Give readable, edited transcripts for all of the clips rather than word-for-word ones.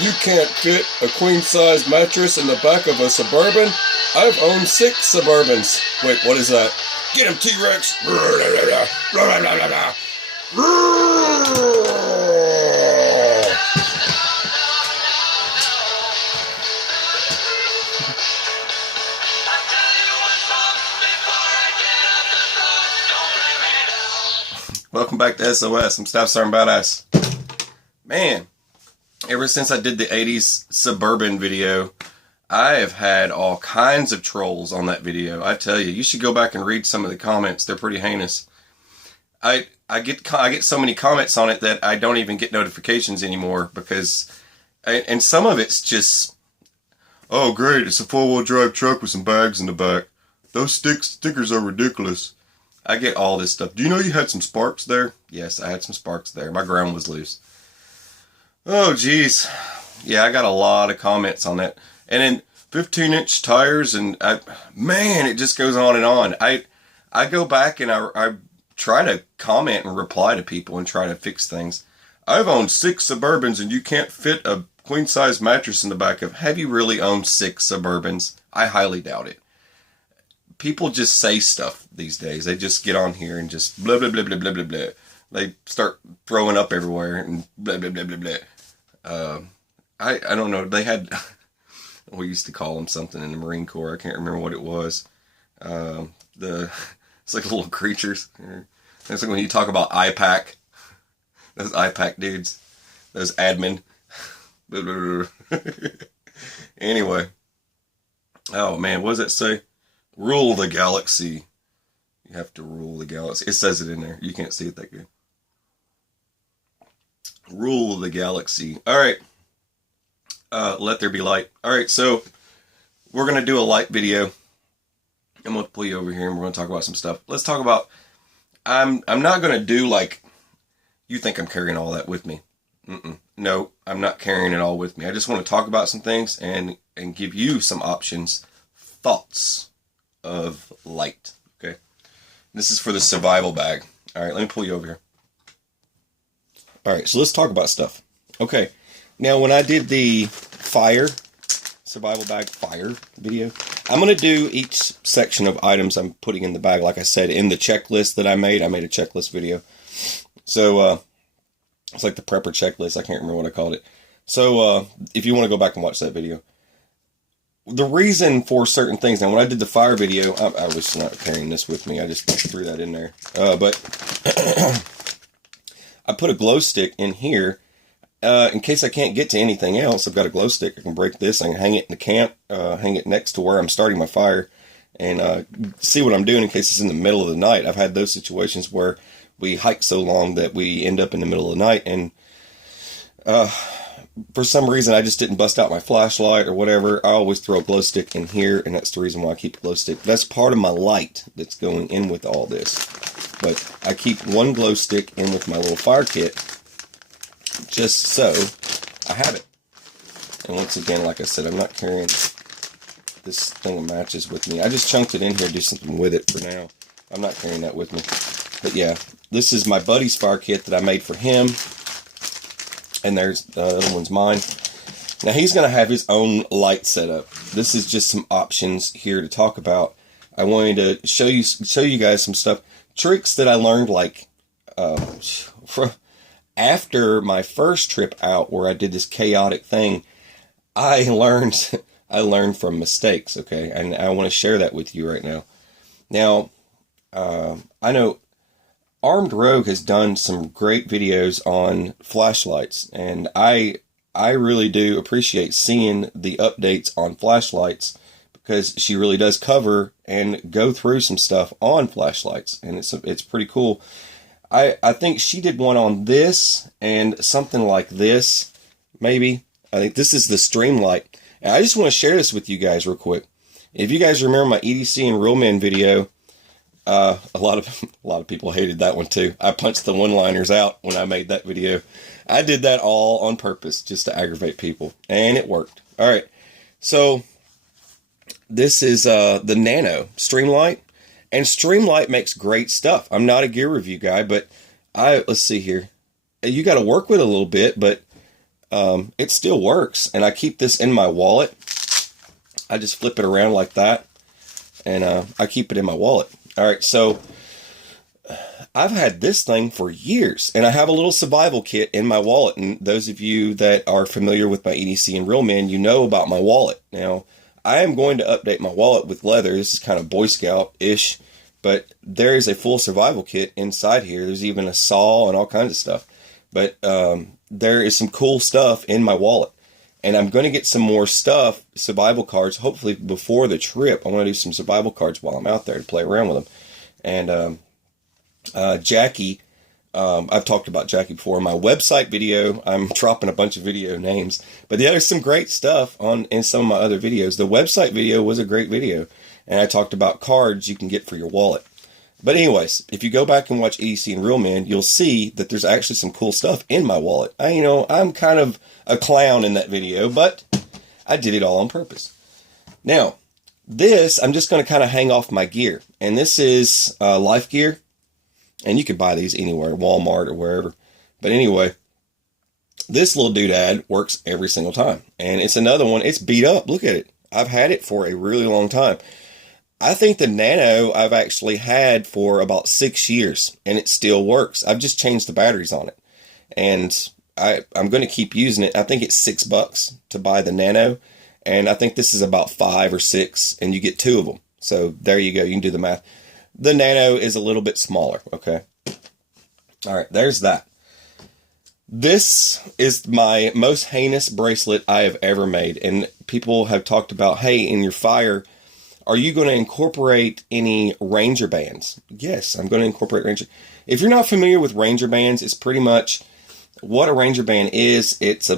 You can't fit a queen-size mattress in the back of a Suburban? I've owned 6 Suburbans. Wait, what is that? Get him, T-Rex! Welcome back to SOS. I'm Staff Sergeant Badass. Man, ever since I did the 80s Suburban video, I have had all kinds of trolls on that video. I tell you, you should go back and read some of the comments. They're pretty heinous. I get so many comments on it that I don't even get notifications anymore because, and some of it's just, oh great, it's a 4-wheel drive truck with some bags in the back. Those stickers are ridiculous. I get all this stuff. Do you know you had some sparks there? Yes, I had some sparks there. My ground was loose. Oh, geez. Yeah, I got a lot of comments on that. And then 15-inch tires, and man, it just goes on and on. I go back and I try to comment and reply to people and try to fix things. I've owned 6 Suburbans, and you can't fit a queen-size mattress in the back of. Have you really owned 6 Suburbans? I highly doubt it. People just say stuff these days. They just get on here and just blah, blah, blah, blah, blah, blah, blah. They start throwing up everywhere and blah, blah, blah, blah, blah. I don't know. They had, we used to call them something in the Marine Corps. I can't remember what it was. It's like little creatures. It's like when you talk about IPAC. Those IPAC dudes. Those admin. Blah, blah, blah. Anyway. Oh man, what does that say? Rule the galaxy. You have to rule the galaxy. It says it in there. You can't see it that good. Rule the galaxy. Alright. Let there be light. Alright, so we're going to do a light video. I'm going to pull you over here and we're going to talk about some stuff. Let's talk about, I'm not going to do like, you think I'm carrying all that with me. No, I'm not carrying it all with me. I just want to talk about some things and give you some options, thoughts of light. Okay, this is for the survival bag. All right, let me pull you over here. All right, so let's talk about stuff. Okay, now when I did the survival bag fire video, I'm going to do each section of items I'm putting in the bag. Like I said, in the checklist that I made a checklist video. So it's like the prepper checklist. I can't remember what I called it. So if you want to go back and watch that video, the reason for certain things. Now, when I did the fire video, I was not carrying this with me. I just threw that in there. But I put a glow stick in here in case I can't get to anything else. I've got a glow stick. I can break this. I can hang it in the camp, hang it next to where I'm starting my fire, and see what I'm doing in case it's in the middle of the night. I've had those situations where we hike so long that we end up in the middle of the night, and for some reason, I just didn't bust out my flashlight or whatever. I always throw a glow stick in here, and that's the reason why I keep a glow stick. That's part of my light that's going in with all this. But I keep one glow stick in with my little fire kit, just so I have it. And once again, like I said, I'm not carrying this thing of matches with me. I just chunked it in here to do something with it for now. I'm not carrying that with me. But yeah, this is my buddy's fire kit that I made for him. And there's the other one's mine. Now he's going to have his own light setup. This is just some options here to talk about. I wanted to show you guys some stuff, tricks that I learned like after my first trip out where I did this chaotic thing. I learned from mistakes. Okay, and I want to share that with you right now. Now I know Armed Rogue has done some great videos on flashlights, and I really do appreciate seeing the updates on flashlights because she really does cover and go through some stuff on flashlights, and it's pretty cool. I think she did one on this and something like this, maybe. I think this is the Streamlight. And I just want to share this with you guys real quick. If you guys remember my EDC and Reelman video, a lot of people hated that one too. I punched the one-liners out when I made that video. I did that all on purpose just to aggravate people, and it worked. All right, so this is the Nano Streamlight, and Streamlight makes great stuff. I'm not a gear review guy, but let's see here. You got to work with it a little bit, but it still works. And I keep this in my wallet. I just flip it around like that, and I keep it in my wallet. All right, so I've had this thing for years, and I have a little survival kit in my wallet. And those of you that are familiar with my EDC and Real Men, you know about my wallet. Now, I am going to update my wallet with leather. This is kind of Boy Scout-ish, but there is a full survival kit inside here. There's even a saw and all kinds of stuff. But there is some cool stuff in my wallet. And I'm going to get some more stuff, survival cards, hopefully before the trip. I want to do some survival cards while I'm out there to play around with them. And Jackie, I've talked about Jackie before in my website video. I'm dropping a bunch of video names, but there's some great stuff in some of my other videos. The website video was a great video, and I talked about cards you can get for your wallet. But anyways, if you go back and watch EDC and Real Men, you'll see that there's actually some cool stuff in my wallet. I'm kind of a clown in that video, but I did it all on purpose. Now, this, I'm just going to kind of hang off my gear. And this is Life Gear. And you can buy these anywhere, Walmart or wherever. But anyway, this little doodad works every single time. And it's another one. It's beat up. Look at it. I've had it for a really long time. I think the Nano I've actually had for about 6 years, and it still works. I've just changed the batteries on it. And I'm going to keep using it. I think it's $6 to buy the Nano. And I think this is about 5 or 6, and you get 2 of them. So there you go. You can do the math. The Nano is a little bit smaller, okay? All right, there's that. This is my most heinous bracelet I have ever made. And people have talked about, hey, in your fire, are you going to incorporate any Ranger bands? Yes, I'm going to incorporate Ranger. If you're not familiar with Ranger bands, it's pretty much what a Ranger band is. It's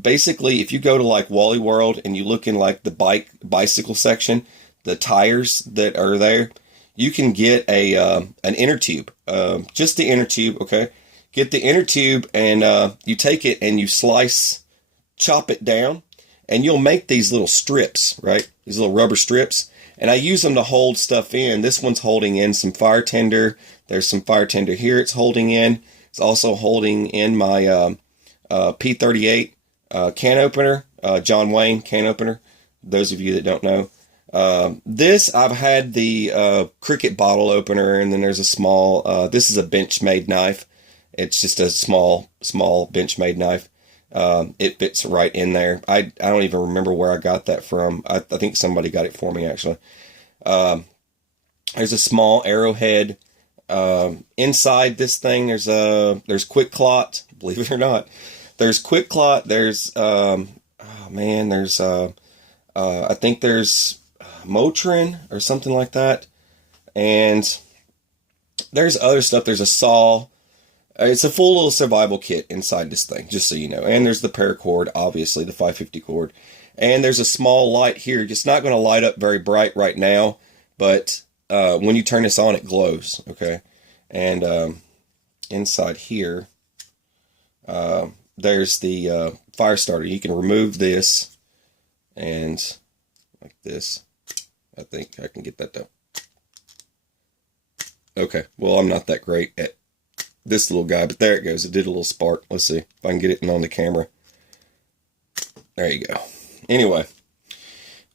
basically, if you go to like Wally World and you look in like the bicycle section, the tires that are there, you can get an inner tube, just the inner tube, okay? Get the inner tube and you take it and you chop it down, and you'll make these little strips, right? These little rubber strips, and I use them to hold stuff in. This one's holding in some fire tinder. There's some fire tinder here it's holding in. It's also holding in my P38 can opener, John Wayne can opener, those of you that don't know. This, I've had the Cricket bottle opener, and then there's a small, this is a Benchmade knife. It's just a small Benchmade knife. It fits right in there. I don't even remember where I got that from. I think somebody got it for me, actually. There's a small arrowhead. Inside this thing, there's Quick Clot, believe it or not. There's Quick Clot, there's, I think there's Motrin or something like that, and there's other stuff. There's a saw. It's a full little survival kit inside this thing, just so you know. And there's the paracord, obviously the 550 cord, and there's a small light here. It's not going to light up very bright right now, but when you turn this on, it glows. Okay, and inside here, there's the fire starter. You can remove this, and like this. I think I can get that done. Okay, well, I'm not that great at this little guy, but there it goes. It did a little spark. Let's see if I can get it on the camera. There you go. Anyway,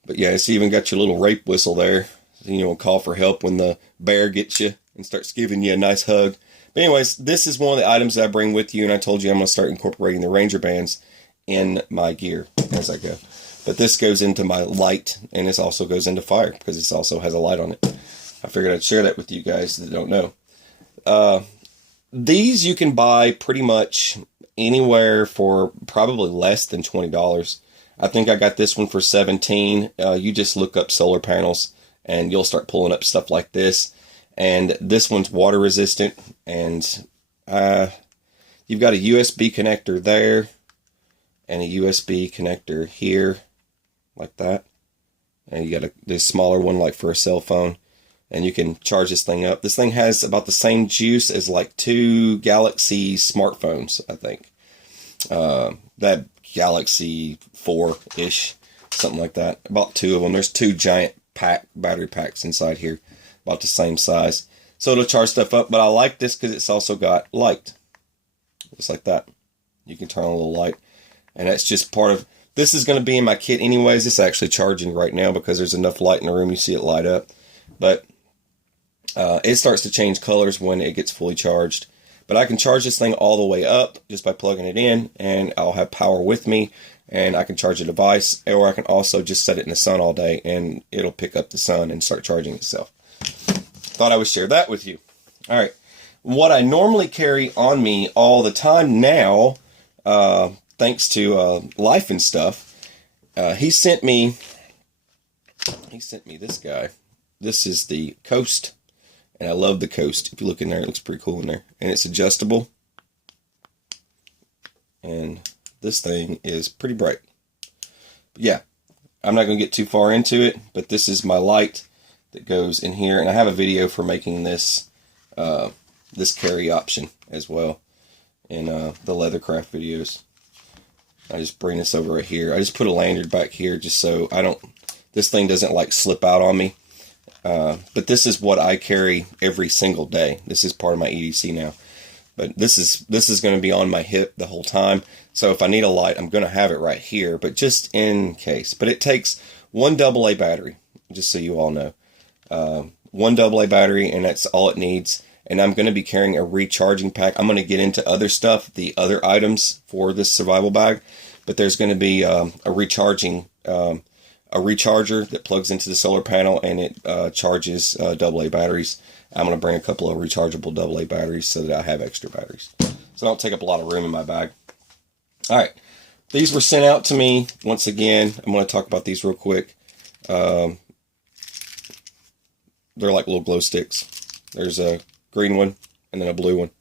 but yeah, it's even got your little rape whistle there. You know, call for help when the bear gets you and starts giving you a nice hug. But anyways, this is one of the items that I bring with you, and I told you I'm going to start incorporating the Ranger bands in my gear as I go. But this goes into my light, and this also goes into fire, because this also has a light on it. I figured I'd share that with you guys that don't know. These you can buy pretty much anywhere for probably less than $20. I think I got this one for $17. You just look up solar panels, and you'll start pulling up stuff like this. And this one's water resistant, and you've got a USB connector there, and a USB connector here, like that. And you got this smaller one like for a cell phone, and you can charge this thing up. This thing has about the same juice as like 2 Galaxy smartphones, I think. That Galaxy 4-ish, something like that. About 2 of them. There's 2 giant battery packs inside here, about the same size. So it'll charge stuff up, but I like this because it's also got light. Just like that. You can turn on a little light. And that's just part of, this is going to be in my kit anyways. It's actually charging right now because there's enough light in the room. You see it light up. But it starts to change colors when it gets fully charged. But I can charge this thing all the way up just by plugging it in, and I'll have power with me, and I can charge a device, or I can also just set it in the sun all day, and it'll pick up the sun and start charging itself. Thought I would share that with you. All right. What I normally carry on me all the time now, thanks to life and stuff, he sent me this guy. This is the Coast. And I love the Coast. If you look in there, it looks pretty cool in there. And it's adjustable. And this thing is pretty bright. But yeah, I'm not going to get too far into it, but this is my light that goes in here. And I have a video for making this this carry option as well in the Leathercraft videos. I just bring this over right here. I just put a lanyard back here just so this thing doesn't like slip out on me. But this is what I carry every single day. This is part of my EDC now. But this is going to be on my hip the whole time. So if I need a light, I'm going to have it right here, but just in case. But it takes one AA battery, just so you all know. One AA battery, and that's all it needs. And I'm going to be carrying a recharging pack. I'm going to get into other stuff, the other items for this survival bag. But there's going to be a recharger that plugs into the solar panel, and it charges AA batteries. I'm going to bring a couple of rechargeable AA batteries so that I have extra batteries. So I don't take up a lot of room in my bag. All right. These were sent out to me. Once again, I'm going to talk about these real quick. They're like little glow sticks. There's a green one and then a blue one.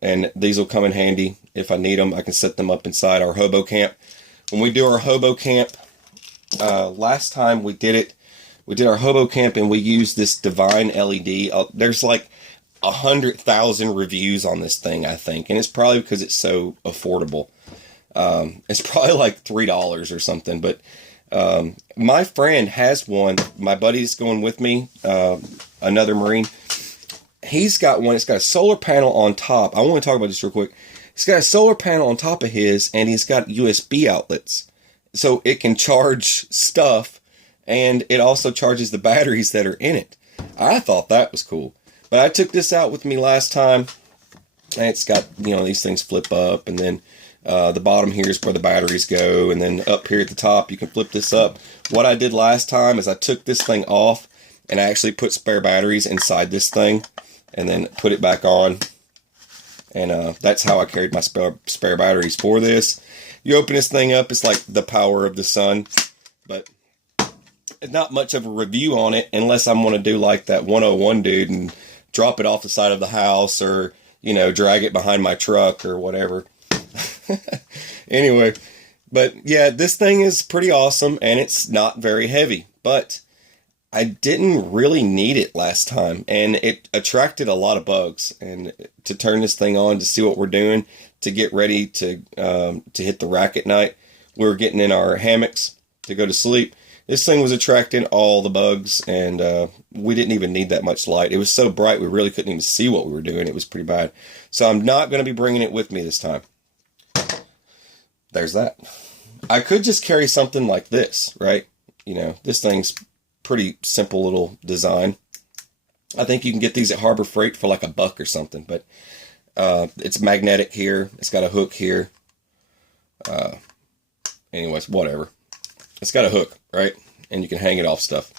And these will come in handy. If I need them, I can set them up inside our hobo camp. When we do our hobo camp, last time we did our hobo camp and we used this Divine LED. There's like 100,000 reviews on this thing, I think. And it's probably because it's so affordable. It's probably like $3 or something. But my friend has one. My buddy's going with me, another Marine. He's got one. It's got a solar panel on top. I want to talk about this real quick. He's got a solar panel on top of his, and he's got USB outlets. So it can charge stuff, and it also charges the batteries that are in it. I thought that was cool. But I took this out with me last time, and it's got, these things flip up, and then the bottom here is where the batteries go, and then up here at the top, you can flip this up. What I did last time is I took this thing off, and I actually put spare batteries inside this thing, and then put it back on. And that's how I carried my spare batteries for this. You open this thing up, it's like the power of the sun, but not much of a review on it unless I'm going to do like that 101 dude and drop it off the side of the house, or, drag it behind my truck or whatever. Anyway, but yeah, this thing is pretty awesome, and it's not very heavy, but I didn't really need it last time, and it attracted a lot of bugs. And to turn this thing on to see what we're doing, to get ready to hit the rack at night, we were getting in our hammocks to go to sleep. This thing was attracting all the bugs, and we didn't even need that much light. It was so bright we really couldn't even see what we were doing. It was pretty bad. So I'm not going to be bringing it with me this time. There's that. I could just carry something like this, right? This thing's pretty simple little design. I think you can get these at Harbor Freight for like $1 or something, but it's magnetic here. It's got a hook here. Anyways, whatever. It's got a hook, right? And you can hang it off stuff.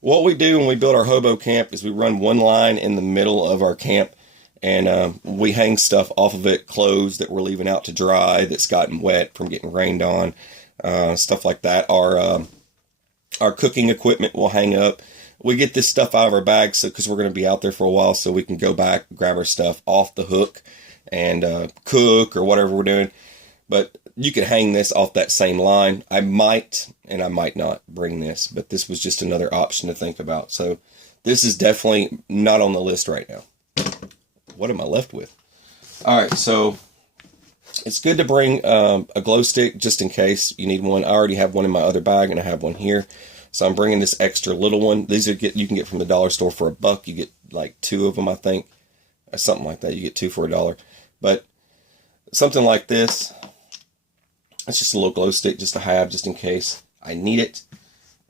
What we do when we build our hobo camp is we run one line in the middle of our camp, and we hang stuff off of it, clothes that we're leaving out to dry that's gotten wet from getting rained on, stuff like that. Our cooking equipment will hang up. We get this stuff out of our bags because we're going to be out there for a while, so we can go back, grab our stuff off the hook, and cook or whatever we're doing. But you can hang this off that same line. I might, and I might not bring this, but this was just another option to think about. So this is definitely not on the list right now. What am I left with? All right, so it's good to bring a glow stick just in case you need one. I already have one in my other bag, and I have one here. So I'm bringing this extra little one. These you can get from the dollar store for $1. You get like 2 of them, I think. Or something like that. You get 2 for $1. But something like this. It's just a little glow stick just to have, just in case I need it.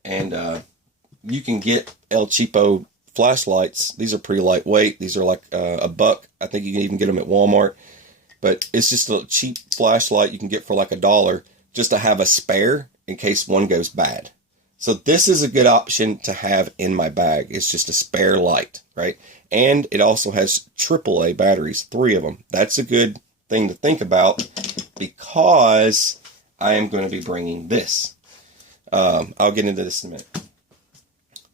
And you can get El Cheapo flashlights. These are pretty lightweight. These are like a buck. I think you can even get them at Walmart. But it's just a cheap flashlight you can get for like $1 just to have a spare in case one goes bad. So this is a good option to have in my bag. It's just a spare light, right? And it also has AAA batteries, 3 of them. That's a good thing to think about because I am going to be bringing this. I'll get into this in a minute.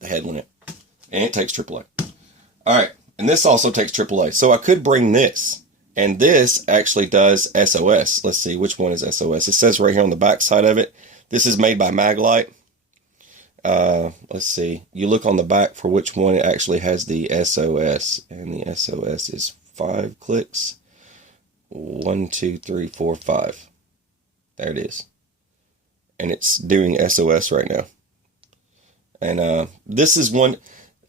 The headlamp. And it takes AAA. Alright, and this also takes AAA. So I could bring this. And this actually does SOS. Let's see, which one is SOS? It says right here on the back side of it. This is made by Maglite. Let's see. You look on the back for which one it actually has the SOS. And the SOS is 5 clicks. 1, 2, 3, 4, 5. There it is. And it's doing SOS right now. And this is one.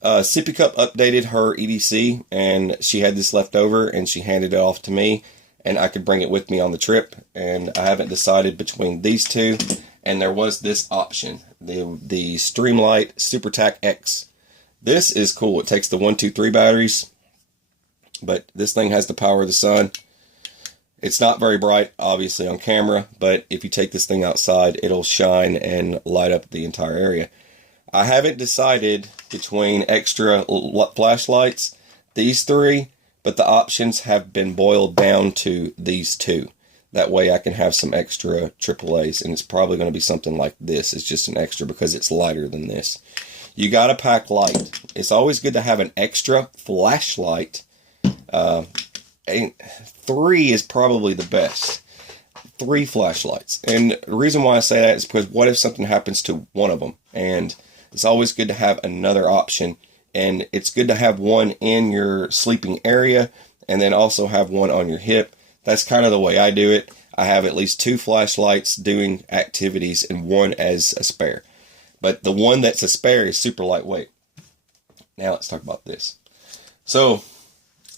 Sippy Cup updated her EDC, and she had this left over, and she handed it off to me, and I could bring it with me on the trip. And I haven't decided between these two, and there was this option, the Streamlight SuperTac X. This is cool. It takes the 1, 2, 3 batteries, but this thing has the power of the sun. It's not very bright, obviously, on camera, but if you take this thing outside, it'll shine and light up the entire area. I haven't decided between extra flashlights, these 3, but the options have been boiled down to these 2. That way I can have some extra AAAs, and it's probably going to be something like this. It's just an extra because it's lighter than this. You got to pack light. It's always good to have an extra flashlight. 3 is probably the best. 3 flashlights. And the reason why I say that is because what if something happens to one of them? And it's always good to have another option. And it's good to have one in your sleeping area and then also have one on your hip. That's kind of the way I do it. I have at least 2 flashlights doing activities and 1 as a spare. But the one that's a spare is super lightweight. Now let's talk about this. So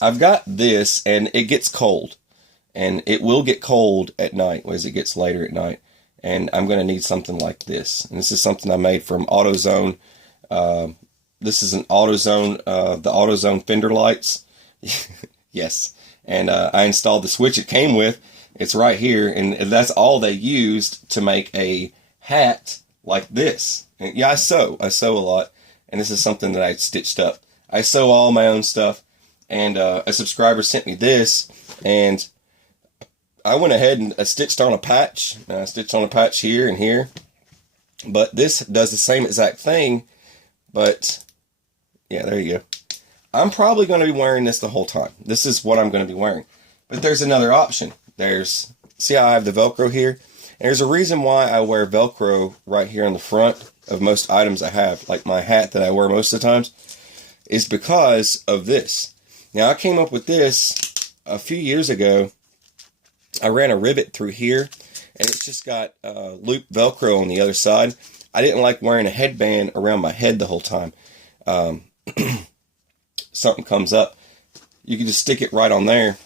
I've got this, and it gets cold. And it will get cold at night as it gets later at night. And I'm going to need something like this. And this is something I made from AutoZone. This is an AutoZone, the AutoZone fender lights. Yes. And I installed the switch it came with. It's right here. And that's all they used to make a hat like this. And yeah, I sew a lot. And this is something that I stitched up. I sew all my own stuff. And a subscriber sent me this. And I went ahead and stitched on a patch. I stitched on a patch here and here. But this does the same exact thing. But, yeah, there you go. I'm probably going to be wearing this the whole time. This is what I'm going to be wearing. But there's another option. See how I have the Velcro here? And there's a reason why I wear Velcro right here on the front of most items I have. Like my hat that I wear most of the times. Is because of this. Now, I came up with this a few years ago. I ran a rivet through here, and it's just got loop Velcro on the other side. I didn't like wearing a headband around my head the whole time. Something comes up, you can just stick it right on there.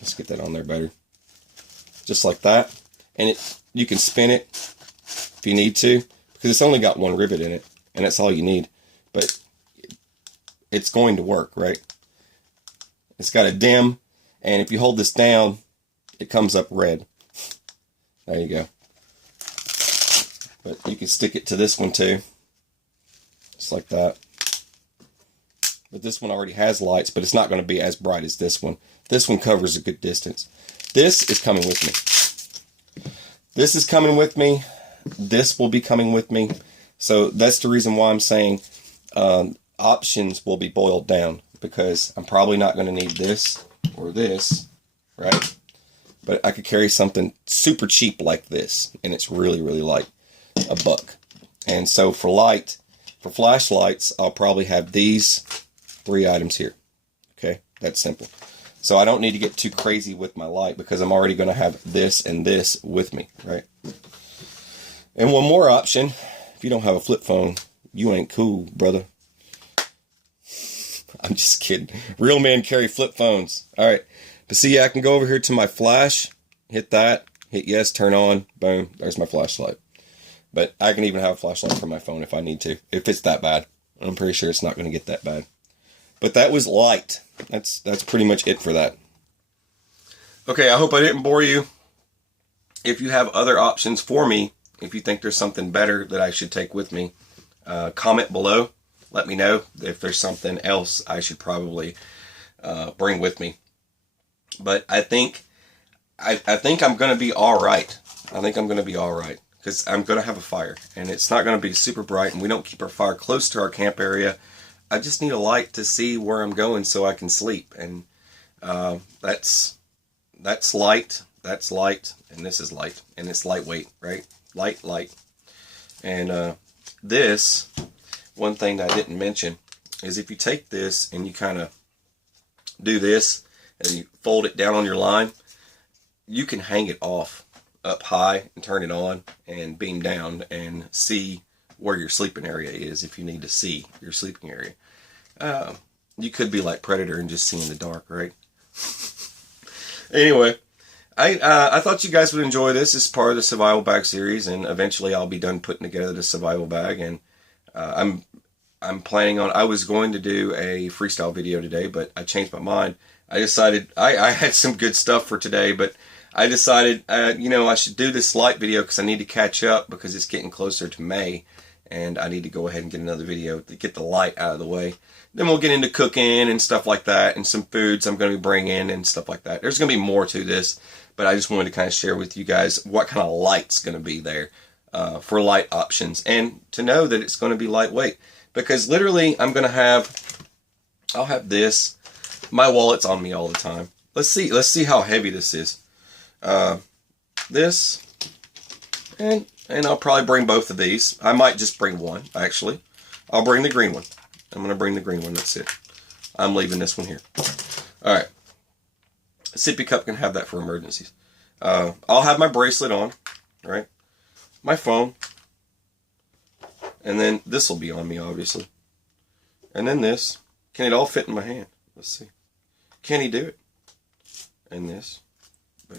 Let's get that on there better. Just like that. And you can spin it if you need to, because it's only got 1 rivet in it, and that's all you need. But it's going to work, right? It's got a dim, and if you hold this down, it comes up red. There you go. But you can stick it to this one too. Just like that. But this one already has lights, but it's not going to be as bright as this one. This one covers a good distance. This is coming with me. This is coming with me. This will be coming with me. So that's the reason why I'm saying options will be boiled down, because I'm probably not going to need this or this, right? But I could carry something super cheap like this, and it's really, really light, $1. And so for flashlights, I'll probably have these 3 items here. Okay, that's simple. So I don't need to get too crazy with my light, because I'm already going to have this and this with me, right? And one more option, if you don't have a flip phone, you ain't cool, brother. I'm just kidding. Real men carry flip phones. All right. But see, I can go over here to my flash, hit that, hit yes, turn on, boom, there's my flashlight. But I can even have a flashlight from my phone if I need to, if it's that bad. I'm pretty sure it's not going to get that bad. But that was light. That's pretty much it for that. Okay, I hope I didn't bore you. If you have other options for me, if you think there's something better that I should take with me, comment below. Let me know if there's something else I should probably bring with me. But I think I'm going to be all right. I think I'm going to be all right because I'm going to have a fire, and it's not going to be super bright, and we don't keep our fire close to our camp area. I just need a light to see where I'm going so I can sleep, and that's light, that's light, and this is light, and it's lightweight, right? Light. And this, one thing that I didn't mention, is if you take this and you kind of do this, and you fold it down on your line, you can hang it off up high and turn it on and beam down and see where your sleeping area is if you need to see your sleeping area. You could be like Predator and just see in the dark, right? Anyway, I thought you guys would enjoy this as part of the survival bag series, and eventually I'll be done putting together the survival bag. And I'm planning on, I was going to do a freestyle video today, but I changed my mind. I decided, I had some good stuff for today, but I decided, I should do this light video because I need to catch up because it's getting closer to May, and I need to go ahead and get another video to get the light out of the way. Then we'll get into cooking and stuff like that, and some foods I'm going to be bringing and stuff like that. There's going to be more to this, but I just wanted to kind of share with you guys what kind of light's going to be there for light options, and to know that it's going to be lightweight. Because literally, I'll have this. My wallet's on me all the time. Let's see how heavy this is. This, and I'll probably bring both of these. I might just bring one, actually. I'll bring the green one. I'm going to bring the green one, that's it. I'm leaving this one here. Alright. A sippy cup can have that for emergencies. I'll have my bracelet on, right? My phone. And then this will be on me, obviously. And then this. Can it all fit in my hand? Let's see. Can he do it? And this. Boom.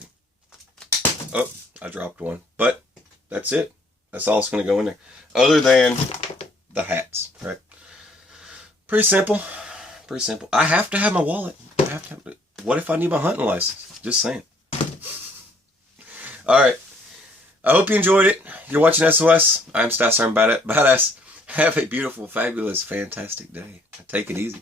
Oh, I dropped one. But that's it. That's all that's going to go in there. Other than the hats, right? Pretty simple. Pretty simple. I have to have my wallet. What if I need my hunting license? Just saying. Alright. I hope you enjoyed it. You're watching SOS. I'm Staff Sergeant Badass. Have a beautiful, fabulous, fantastic day. Take it easy.